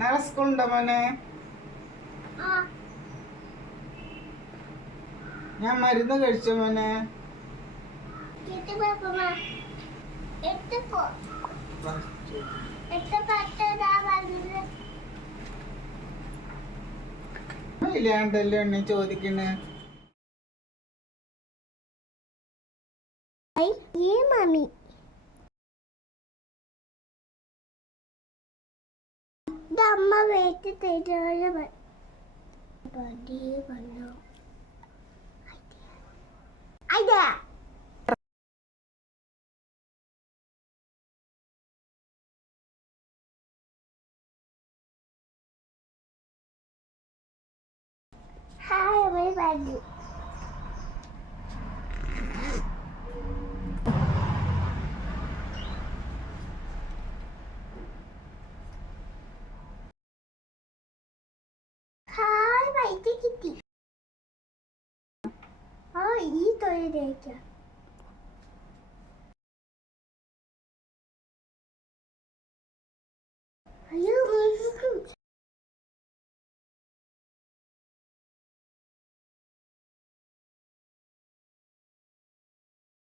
നാളെ സ്കൂളുണ്ടോ മോനെ? ഞാൻ മരുന്ന് കഴിച്ചു മോനെ. ഇല്ലാണ്ടല്ലോ എന്നെ ചോദിക്കണേ. മമ്മി അമ്മ വെയിറ്റ് തരുമല്ലോ. Hi everybody. Hi വൈറ്റ് കിട്ടി. ഈ തൊഴിലേക്ക് അയ്യോ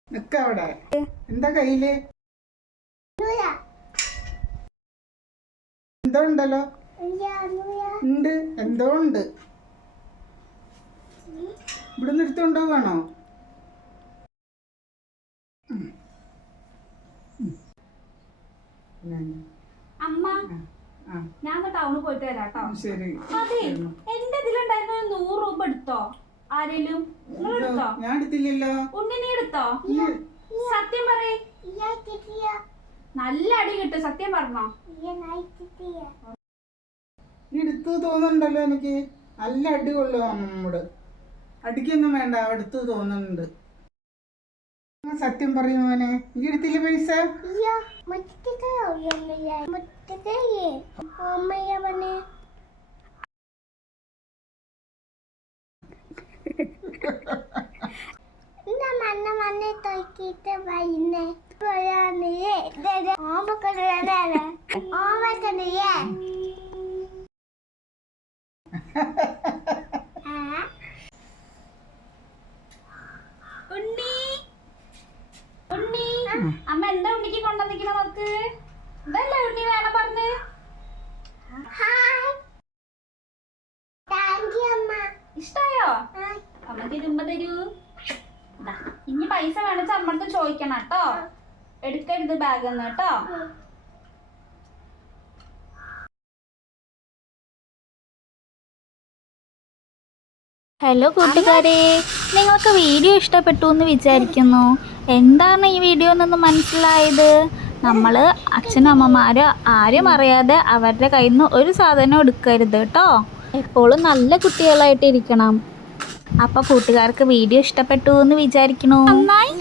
നിക്കവിടെ. എന്താ കയ്യില്? എന്തോ ഉണ്ടല്ലോ. ഉണ്ട്, എന്തോ ഉണ്ട്. ഇവിടുന്ന് എടുത്തോണ്ടോ വേണോ? അമ്മ ഞാൻ ടൗണിൽ പോയിട്ട് വരാട്ടോ. ശരി. അതെ, എന്റെ ഇതിലുണ്ടായിരുന്ന 100 രൂപ എടുത്തോ ആരേലും? നിങ്ങൾ എടുത്തോ? ഞാൻ എടുത്തില്ലല്ലോ. ഉണ്ണി നീ എടുത്തോ? സത്യം പറയ്. നല്ല അടി കിട്ടും, സത്യം പറഞ്ഞോ. എടുത്തു തോന്നുന്നുണ്ടല്ലോ എനിക്ക്. നല്ല അടി കൊള്ളു അമ്മോട്. അടിക്കൊന്നും വേണ്ട, എടുത്തു തോന്നുന്നുണ്ട്. സത്യം പറയും മോനെ, നീ എടുത്തില്ല പൈസ? ഉണ്ണി ഉണ്ണി അമ്മ എന്താ ഉണ്ണിക്ക് കൊണ്ടുവന്നിരിക്കണ നോക്ക്. ഇതല്ലേ ഉണ്ണി വേണം പറഞ്ഞ്. ഇഷ്ടായോ? അമ്മ തിരുമ്പ തരൂ. ഇനി പൈസ വേണിച്ച അമ്മടുത്ത് ചോദിക്കണം കേട്ടോ. എടുക്കരുത് ബാഗെന്ന് കേട്ടോ. ഹലോ കൂട്ടുകാരെ, നിങ്ങൾക്ക് വീഡിയോ ഇഷ്ടപ്പെട്ടു എന്ന് വിചാരിക്കുന്നു. എന്താണ് ഈ വീഡിയോ എന്നൊന്ന് മനസ്സിലായത്? നമ്മൾ അച്ഛനും അമ്മമാരോ ആരും അറിയാതെ അവരുടെ കയ്യിൽ നിന്ന് ഒരു സാധനം എടുക്കരുത് കേട്ടോ. എപ്പോഴും നല്ല കുട്ടികളായിട്ട് ഇരിക്കണം. അപ്പോൾ കൂട്ടുകാർക്ക് വീഡിയോ ഇഷ്ടപ്പെട്ടു എന്ന് വിചാരിക്കുന്നു. നന്നായി.